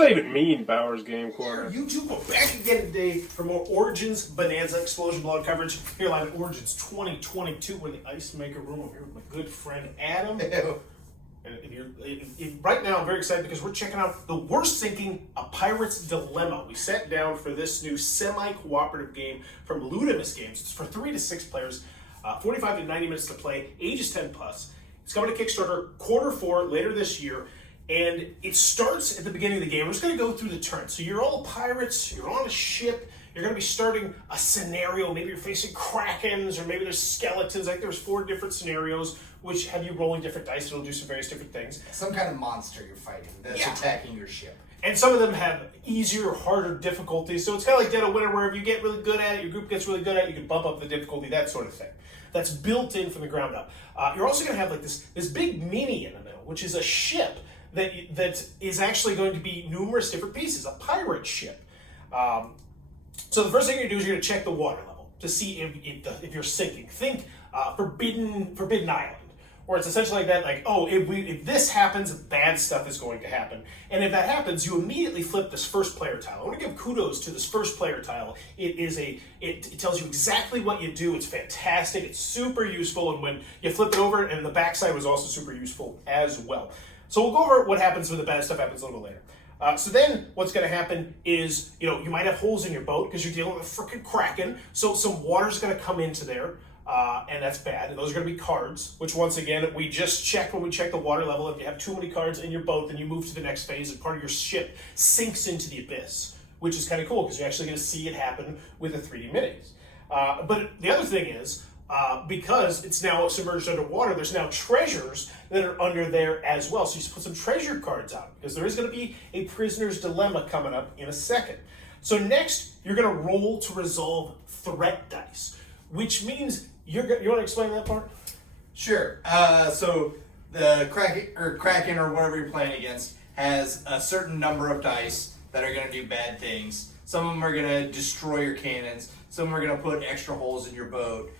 that even mean, Bowers Game Corner? YouTube, we're back again today for more Origins Bonanza Explosion Blog coverage. Here live at Origins 2022. We're in the Ice Maker room. I'm here with my good friend Adam. And right now, I'm very excited because we're checking out the We're Sinking, a Pirates Dillema. We sat down for this new semi-cooperative game from Ludimus Games. It's for 3 to 6 players, 45 to 90 minutes to play, ages 10 plus. It's coming to Kickstarter Q4 later this year. And it starts at the beginning of the game. We're just going to go through the turns. So you're all pirates, you're on a ship, you're going to be starting a scenario. Maybe you're facing Krakens, or maybe there's skeletons. I think there's 4 different scenarios, which have you rolling different dice. It'll do some various different things. Some kind of monster you're fighting that's attacking your ship. And some of them have easier or harder difficulties. So it's kind of like Dead of Winter, where if you get really good at it, your group gets really good at it, you can bump up the difficulty, that sort of thing. That's built in from the ground up. You're also going to have like this big mini in the middle, which is a ship that is actually going to be numerous different pieces, a pirate ship. So the first thing you're going to do is you're going to check the water level to see if you're sinking. Think Forbidden Island, where it's essentially like that, like, oh, if this happens, bad stuff is going to happen. And if that happens, you immediately flip this first player tile. I want to give kudos to this first player tile. It tells you exactly what you do. It's fantastic. It's super useful. And when you flip it over, and the backside was also super useful as well. So we'll go over what happens when the bad stuff happens a little later. So then what's going to happen is, you might have holes in your boat because you're dealing with a freaking Kraken. So some water's going to come into there, and that's bad. And those are going to be cards, which once again, we just checked when we checked the water level. If you have too many cards in your boat, then you move to the next phase and part of your ship sinks into the abyss, which is kind of cool because you're actually going to see it happen with the 3D minis. But the other thing is, because it's now submerged underwater, there's now treasures that are under there as well. So you just put some treasure cards out because there is going to be a prisoner's dilemma coming up in a second. So next, you're going to roll to resolve threat dice, which means you want to explain that part? Sure. So the Kraken or whatever you're playing against has a certain number of dice that are going to do bad things. Some of them are going to destroy your cannons. Some of them are going to put extra holes in your boat.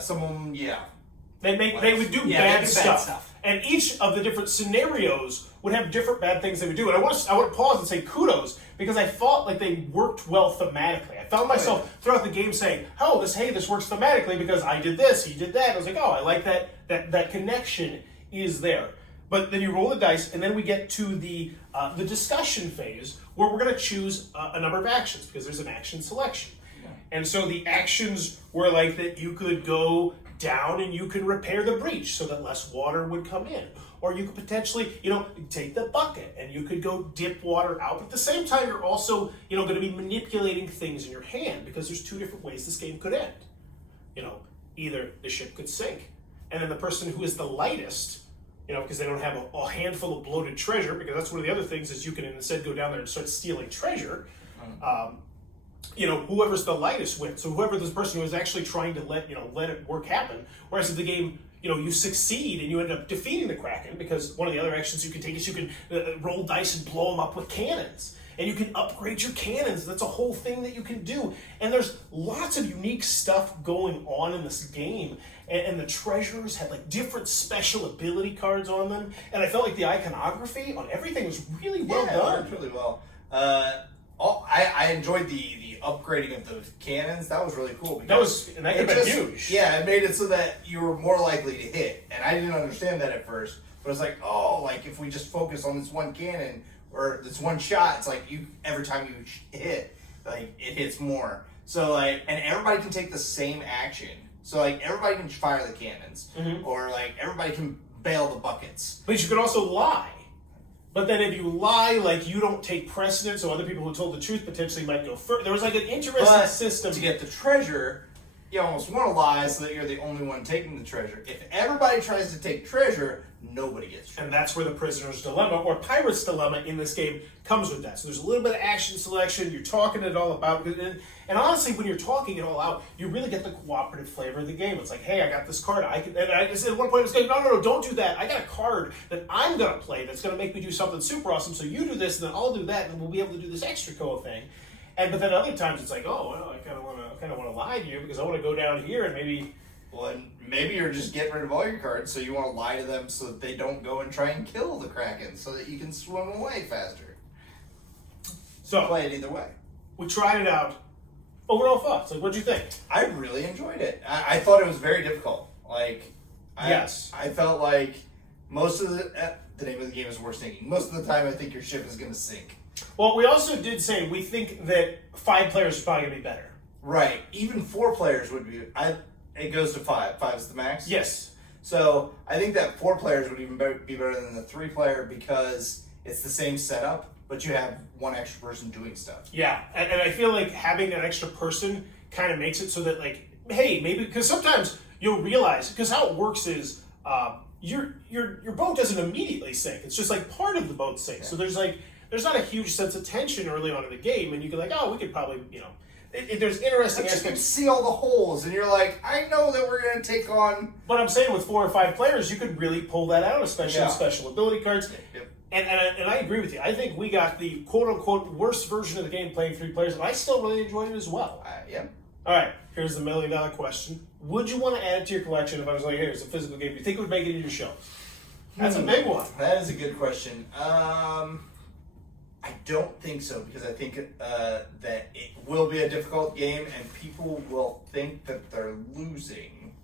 Some of them, They would do bad stuff. And each of the different scenarios would have different bad things they would do. And I want to pause and say kudos because I thought like they worked well thematically. I found myself throughout the game saying, this works thematically because I did this, he did that. I was like, I like that connection is there. But then you roll the dice, and then we get to the discussion phase where we're going to choose a number of actions because there's an action selection. And so the actions were like that you could go down and you could repair the breach so that less water would come in. Or you could potentially, take the bucket and you could go dip water out. But at the same time, you're also, going to be manipulating things in your hand because there's 2 different ways this game could end. Either the ship could sink and then the person who is the lightest, because they don't have a handful of bloated treasure, because that's one of the other things is you can instead go down there and start stealing treasure. Whoever's the lightest wins. So whoever this person who is actually trying to let it work happen. Whereas if the game, you succeed and you end up defeating the Kraken, because one of the other actions you can take is you can roll dice and blow them up with cannons. And you can upgrade your cannons. That's a whole thing that you can do. And there's lots of unique stuff going on in this game. And the treasures had like different special ability cards on them. And I felt like the iconography on everything was really well done. It worked really well. I enjoyed the upgrading of the cannons. That was really cool. That could have been huge. Yeah, it made it so that you were more likely to hit. And I didn't understand that at first. But it's like, if we just focus on this one cannon or this one shot, it's like every time you hit, like it hits more. So and everybody can take the same action. So everybody can fire the cannons, or everybody can bail the buckets. But you could also lie. But then if you lie, you don't take precedence, so other people who told the truth potentially might go first. There was an interesting system. To get the treasure, you almost want to lie so that you're the only one taking the treasure. If everybody tries to take treasure, nobody gets treasure. And that's where the prisoner's dilemma, or Pirates Dillema in this game, comes with that. So there's a little bit of action selection, you're talking it all about, and honestly, when you're talking it all out, you really get the cooperative flavor of the game. It's like, hey, I got this card, and I said at one point I was going, no, don't do that. I got a card that I'm going to play that's going to make me do something super awesome, so you do this, and then I'll do that, and we'll be able to do this extra cool thing. But then other times it's like, I kind of want to lie to you because I want to go down here and maybe Well, and maybe you're just getting rid of all your cards, so you want to lie to them so that they don't go and try and kill the Krakens, so that you can swim away faster. So Play it either way. we tried it out. Overall thoughts? Like, what'd you think? I really enjoyed it. I thought it was very difficult. Yes. I felt like most of the name of the game is We're Sinking. Most of the time, I think your ship is going to sink. Well, we also did say we think that 5 players is probably going to be better. Right. Even 4 players would be. It goes to 5. 5 is the max. Yes. So I think that 4 players would even be better than the 3 player because it's the same setup, but you have one extra person doing stuff. Yeah, and I feel like having an extra person kind of makes it so that, like, hey, maybe because sometimes you'll realize, because how it works is your boat doesn't immediately sink. It's just like part of the boat sinks. So there's not a huge sense of tension early on in the game, and you can like, oh, we could probably, there's interesting But you can aspects. see all the holes, and you're like, I know that we're going to take on. But I'm saying with 4 or 5 players, you could really pull that out, especially with special ability cards. Yep. And I agree with you. I think we got the quote-unquote worst version of the game playing 3 players, and I still really enjoyed it as well. Yeah. All right, here's the $1 million question. Would you want to add it to your collection if I was like, here's a physical game? Do you think it would make it in your shelves? That's a big one. That is a good question. I don't think so, because I think that it will be a difficult game, and people will think that they're losing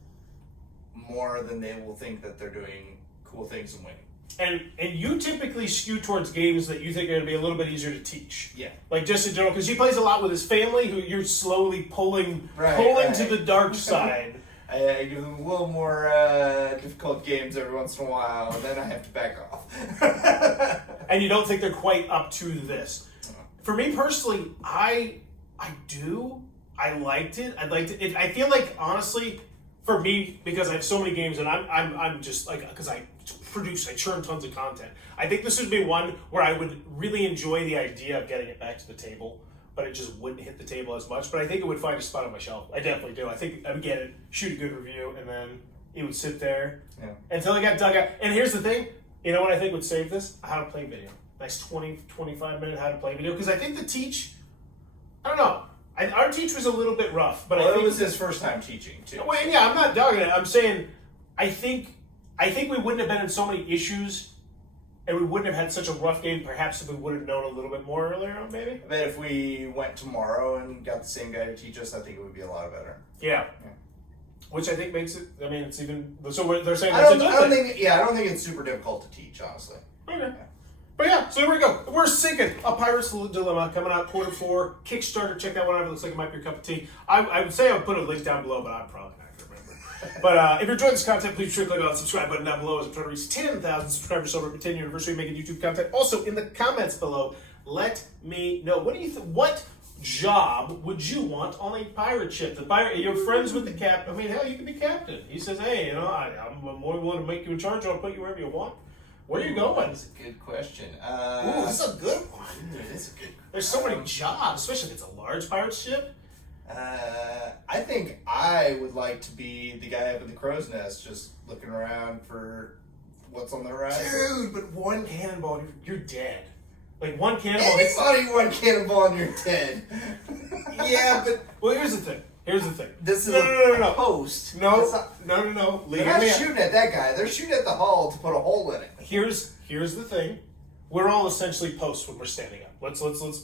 more than they will think that they're doing cool things and winning. And you typically skew towards games that you think are going to be a little bit easier to teach. Yeah. Like just in general, because he plays a lot with his family, who you're slowly pulling Right. to the dark side. I give them a little more difficult games every once in a while, and then I have to back off. And you don't think they're quite up to this. For me personally, I do. I liked it. I feel like, honestly, for me, because I have so many games, and I'm just like, because I churn tons of content. I think this would be one where I would really enjoy the idea of getting it back to the table, but it just wouldn't hit the table as much. But I think it would find a spot on my shelf. I definitely do. I think I would get it, shoot a good review, and then it would sit there until it got dug out. And here's the thing. You know what I think would save this? A how to play video. Nice 20, 25-minute how to play video. Because I think the teach, I don't know. Our teach was a little bit rough. But I think it was his first time teaching, too. Well, yeah, I'm not dogging it. I'm saying I think we wouldn't have been in so many issues, and we wouldn't have had such a rough game, perhaps, if we would have known a little bit more earlier on, maybe. I bet if we went tomorrow and got the same guy to teach us, I think it would be a lot better. Yeah. Which I think makes it. I mean, it's even. So they're saying I don't think it's super difficult to teach, honestly. Okay. Yeah. But yeah, so here we go. We're sinking a Pirates Dillema coming out Q4 Kickstarter. Check that one out. It looks like it might be your cup of tea. I would say I would put a link down below, but I'm probably not going to remember. But if you're enjoying this content, please click on the subscribe button down below as I'm trying to reach 10,000 subscribers over our 10th anniversary of making YouTube content. Also, in the comments below, let me know. What do you think? What job would you want on a pirate ship? The pirate, you're friends with the captain. I mean, hell, you can be captain. He says, hey, I'm more willing to make you in charge. I'll put you wherever you want. Where are you going? That's a good question. Ooh, this is a good one. It is a good. There's so many jobs, especially if it's a large pirate ship. I think I would like to be the guy up in the crow's nest, just looking around for what's on the horizon. Dude, but one cannonball, you're dead. Like one cannonball. Anybody one cannonball and you're dead. Yeah, but well, here's the thing. This is no. post. No. They're not shooting at that guy. They're shooting at the hull to put a hole in it. Here's the thing. We're all essentially posts when we're standing up. Let's.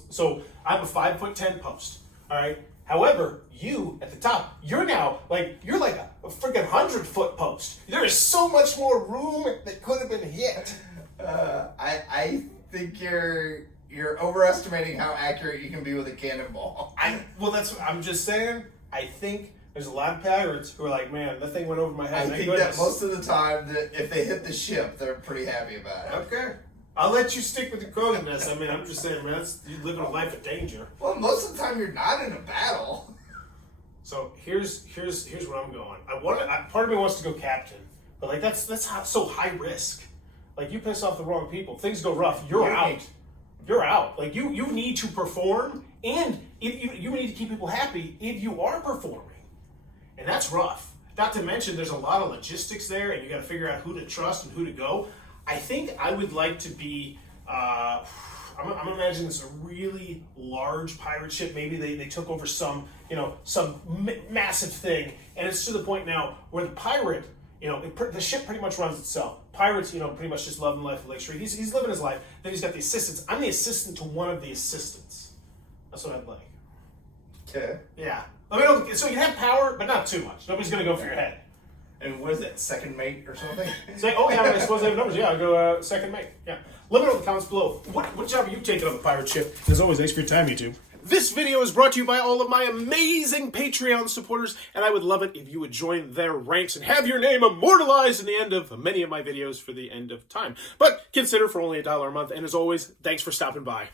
So I'm a 5'10" post. All right. However, you at the top, you're like a freaking 100-foot post. There is so much more room that could have been hit. I think you're overestimating how accurate you can be with a cannonball. That's what I'm just saying. I think there's a lot of pirates who are like, man, that thing went over my head. I think that most of the time, that if they hit the ship, they're pretty happy about it. Okay. I'll let you stick with the crow's nest. I mean, I'm just saying, man, you're living a life of danger. Well, most of the time, you're not in a battle. So here's where I'm going. Part of me wants to go captain, but like that's so high risk. Like you piss off the wrong people, things go rough, you're out. You're out. Like you need to perform, and you need to keep people happy if you are performing, and that's rough. Not to mention, there's a lot of logistics there, and you got to figure out who to trust and who to go. I think I would like to be. I'm gonna imagine this is a really large pirate ship. Maybe they took over some massive thing, and it's to the point now where the pirate, the ship pretty much runs itself. Pirates, pretty much just loving life of Lake Street. He's living his life. Then he's got the assistants. I'm the assistant to one of the assistants. That's what I'd like. Okay. Yeah. I mean, so you have power, but not too much. Nobody's gonna go for your head. And what is that, second mate or something? Say, oh yeah, I suppose I have numbers. Yeah, I'll go second mate. Yeah. Let me know in the comments below. What job are you taking on the pirate ship? As always, thanks for your time, YouTube. This video is brought to you by all of my amazing Patreon supporters, and I would love it if you would join their ranks and have your name immortalized in the end of many of my videos for the end of time. But consider for only $1 a month, and as always, thanks for stopping by.